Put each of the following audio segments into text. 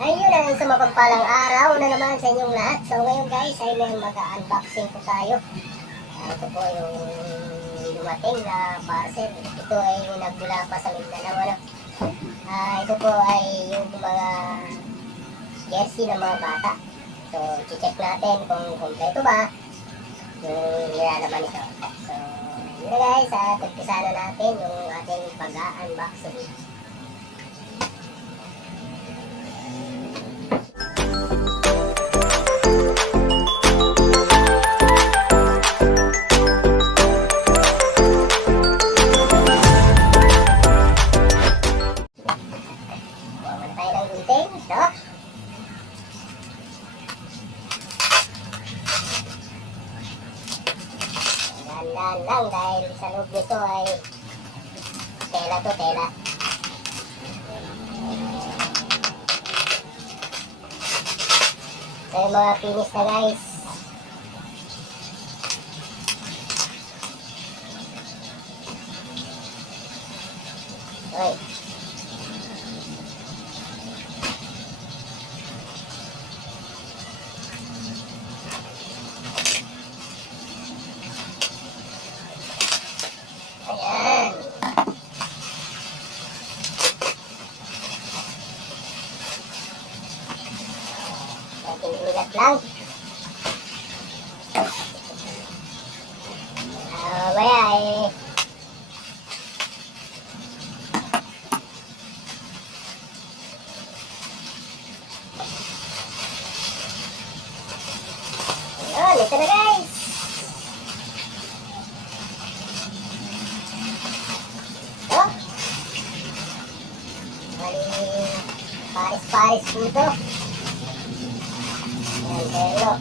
Ayun ang sa mapagpalang araw na naman sa inyong lahat. So ngayon guys ay may mag-unboxing po tayo. Ito po yung dumating na parcel. Ito ay nagmula pa sa Mindanao. Ito po ay yung mga jersey ng mga bata. So check natin kung kompleto ba yung nilalaman nito. So yun na guys, umpisa na natin yung ating pag-unboxing. Dahan lang dahil sa loob nito ay tela to tela. So yung mga finish na guys. Oy. Ilat lang. Maya eh. Ayun, ito na guys. Oh. Bali, paris-paris po ito. Pero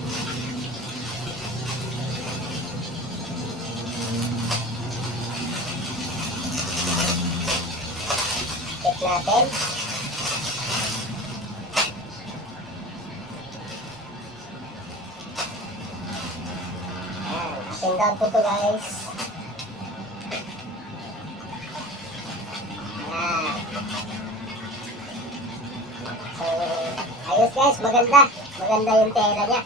check natin. Ayan, po to guys. Ayan. So ayos guys, maganda. Maganda yung tela niya.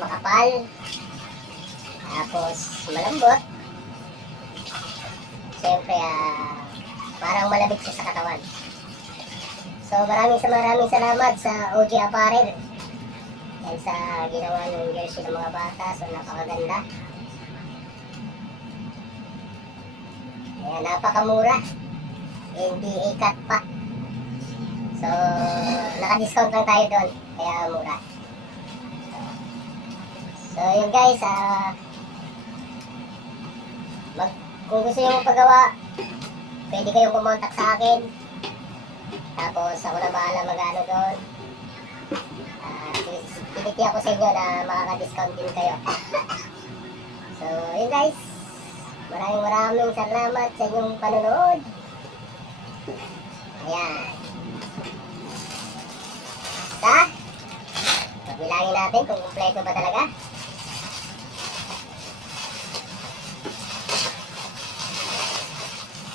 Makapal. Tapos malambot. Siyempre, parang malabig siya sa katawan. So maraming salamat sa OG Apparel. Dahil sa ginawa ng jersey ng mga bata. So napakaganda. Ayan, napakamura. NBA cut pa. So naka-discount lang tayo doon. Kaya mura. So yun guys, kung gusto nyo magpagawa, pwede kayong kumontak sa akin. Tapos ako na bahala mag-ano doon. Pinitiya ko sa inyo na makaka-discount din kayo. So yun guys, maraming salamat sa inyong panonood. Ayan. Bilangin natin kung kumpleto ba talaga.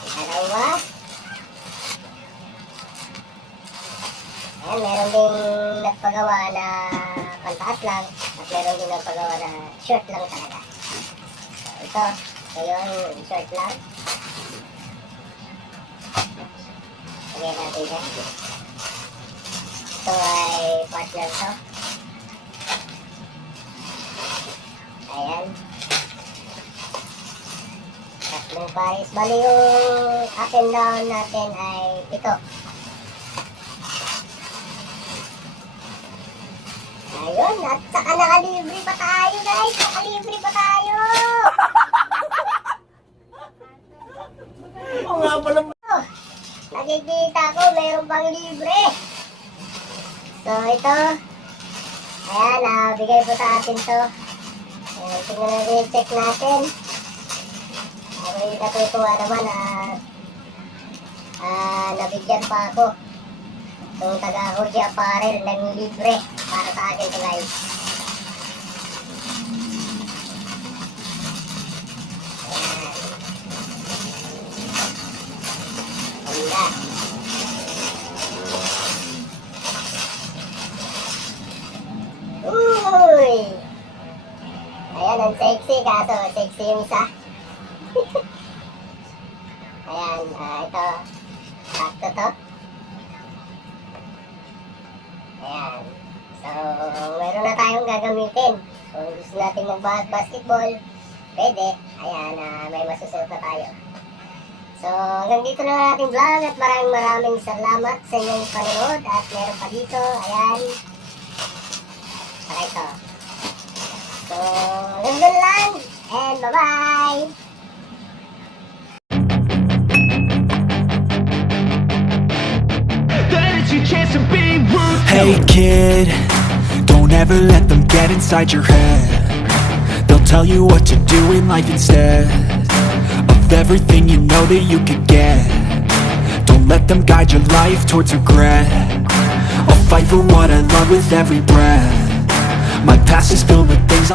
Dalawa. Ayan, meron ding nagpagawa na pantaas lang at meron ding nagpagawa na short lang talaga. So ito yung short lang. Lagyan natin dyan. Ito ay partner to. Ayan. Tatlong pares. Bali yung up and down natin ay ito. Ayun. At saka nakalibre pa tayo guys. Nakalibre pa tayo. Oo nga pala. Nakikita ko mayroon pang libre. So ito. Ayan. Bigay po sa atin to. Ayan, tingnan natin, check natin. Ako yung natutuwa naman nabigyan pa ako. Itong taga-OG Apparel ng libre para sa akin ito guys. Ayan. Ganda. ng sexy, kaso sexy yung isa. Ayan, ito. Sakto to. Ayan. So, meron na tayong gagamitin. Kung gusto natin mag-basketball, pwede. Ayan, may masusunod na tayo. So, hanggang dito na lang ating vlog at maraming salamat sa inyong panonood. At meron pa dito, ayan. Saka ito. So, hanggang lang. And bye-bye! Hey kid, don't ever let them get inside your head. They'll tell you what to do in life instead of everything you know that you could get. Don't let them guide your life towards regret. I'll fight for what I love with every breath.